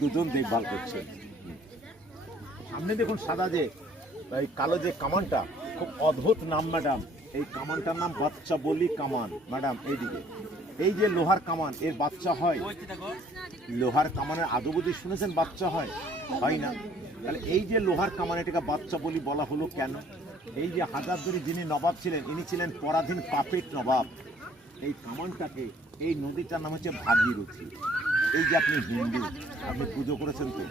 দুজন দেখভাল করছেন। সামনে দেখুন সাদা যে এই কালো যে কামানটা, খুব অদ্ভুত নাম ম্যাডাম। এই কামানটার নাম বাচ্চা বলি কামান। ম্যাডাম এইদিকে এই যে লোহার কামান, এর বাচ্চা হয়? লোহার কামানের আদৌ বুঝি শুনেছেন বাচ্চা হয়? হয় না। তাহলে এই যে লোহার কামান, এটাকে বাচ্চা বলি বলা হলো কেন? এই যে হাজারদুয়ারি যিনি নবাব ছিলেন, ইনি ছিলেন পরাধীন পাপেট নবাব। এই কামানটাকে, এই নদীটার নাম হচ্ছে ভাগীরথী। এই যে আপনি হিন্দু, আপনি পুজো করেছেন তো,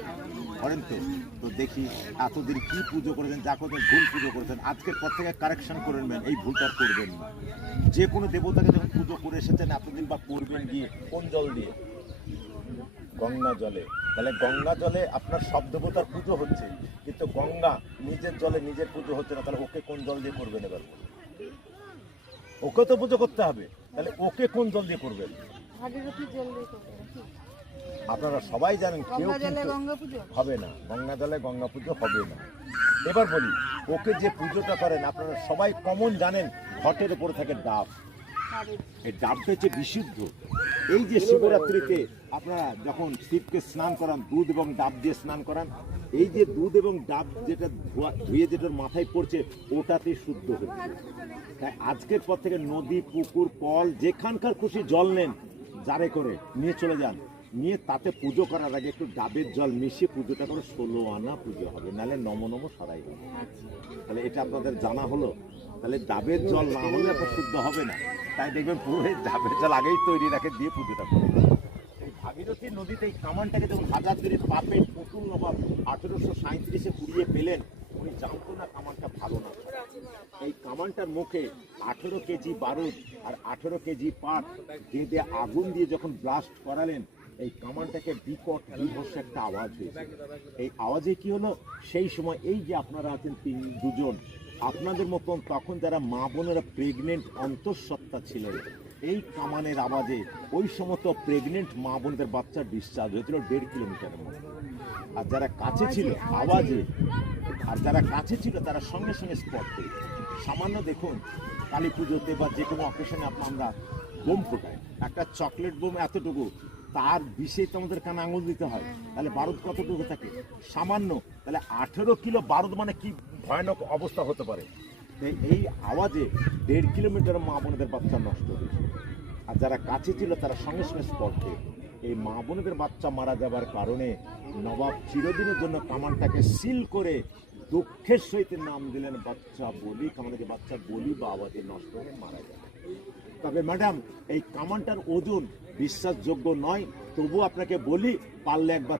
করেন তো? তো দেখি এতদিন কি পুজো করেছেন, যা করছেন ভুল পুজো করেছেন, আজকের পর থেকে কারেকশন করে নেবেন, এই ভুলটা করবেন না। যে কোনো দেবতাকে যখন পুজো করে এসেছেন এতদিন, বা করবেন গিয়ে কোন জল দিয়ে? গঙ্গা জলে। তাহলে গঙ্গা জলে আপনার সব দেবতার পুজো হচ্ছে, কিন্তু গঙ্গা নিজের জলে নিজের পুজো হচ্ছে না। তাহলে ওকে কোন জল দিয়ে করবেন? এবার ওকে তো পুজো করতে হবে, তাহলে ওকে কোন জল দিয়ে করবেন? আপনারা সবাই জানেন কেউ হবে না, গঙ্গা জলে গঙ্গা পুজো হবে না। এবার বলি, ওকে যে পুজোটা করেন আপনারা সবাই কমন জানেন, ঘটের উপর থাকে ডাব। এই ডাবটা হচ্ছে বিশুদ্ধ। এই যে শিবরাত্রিতে আপনারা যখন শিবকে স্নান করান, দুধ এবং ডাব দিয়ে স্নান করান, এই যে দুধ এবং ডাব যেটা ধুয়ে যেটার মাথায় পড়ছে, ওটাতে শুদ্ধ হচ্ছে। তাই আজকের পর থেকে নদী, পুকুর, কল, যেখানকার খুশি জল নেন, জারে করে নিয়ে চলে যান, নিয়ে তাতে পুজো করার আগে একটু ডাবের জল মিশিয়ে পুজোটা করে 16 আনা পুজো হবে, নাহলে নম নম সরাই হবে। তাহলে এটা আপনাদের জানা হলো। তাহলে ডাবের জল না হলে আপনার শুদ্ধ হবে না। তাই দেখবেন পুরো ডাবের জল আগেই তৈরি রাখে দিয়ে পুজোটা করে। এই ভাগীরথী নদীতে এই কামানটাকে যখন হাজারদুয়ারির পাপের পুতুল নবাব 1837-এ কুড়িয়ে পেলেন, উনি জানতো না কামানটা ভালো না। এই কামানটার মুখে 18 কেজি বারুদ আর 18 কেজি পাট দিয়ে আগুন দিয়ে যখন ব্লাস্ট করালেন, এই কামানটাকে বিকট বিভৎস একটা আওয়াজ হয়েছে। এই আওয়াজে কি হলো, সেই সময় এই যে আপনারা আছেন দুজন, আপনাদের মতন তখন যারা মা বোনেরা প্রেগনেন্ট অন্তঃসত্ত্বা ছিলেন, এই কামানের আওয়াজে ওই সমস্ত প্রেগনেন্ট মা বোনদের বাচ্চা ডিসচার্জ হয়েছিল 1.5 কিলোমিটারের মধ্যে। আর যারা কাছে ছিল আওয়াজে, আর যারা কাছে ছিল তারা সঙ্গে সঙ্গে স্পট করে। সামান্য দেখুন কালী পুজোতে বা যে কোনো অকেশনে আমরা বোম ফোটাই, একটা চকলেট বোম এতটুকু, তার বিষে তো আমাদের কানে আঙুল দিতে হয়, তাহলে বারুদ কতটুকু থাকে? সামান্য। তাহলে 18 কিলো বারুদ মানে কি ভয়ানক অবস্থা হতে পারে। এই আওয়াজে 1.5 কিলোমিটার মা বোনদের বাচ্চা নষ্ট হয়েছে। আর যারা কাছে ছিল তারা সঙ্গে সঙ্গে স্পট করে। এই মা বোনদের বাচ্চা মারা যাবার কারণে নবাব চিরদিনের জন্য কামানটাকে সিল করে দুঃখের সহিত নাম দিলেন বাচ্চা বলি। কামানকে বাচ্চা বলি বা আওয়াজে নষ্ট হয়ে মারা যায়। তবে ম্যাডাম, এই কামানটার ওজন বিশ্বাসযোগ্য নয়, তবু আপনাকে বলি, পারলে একবার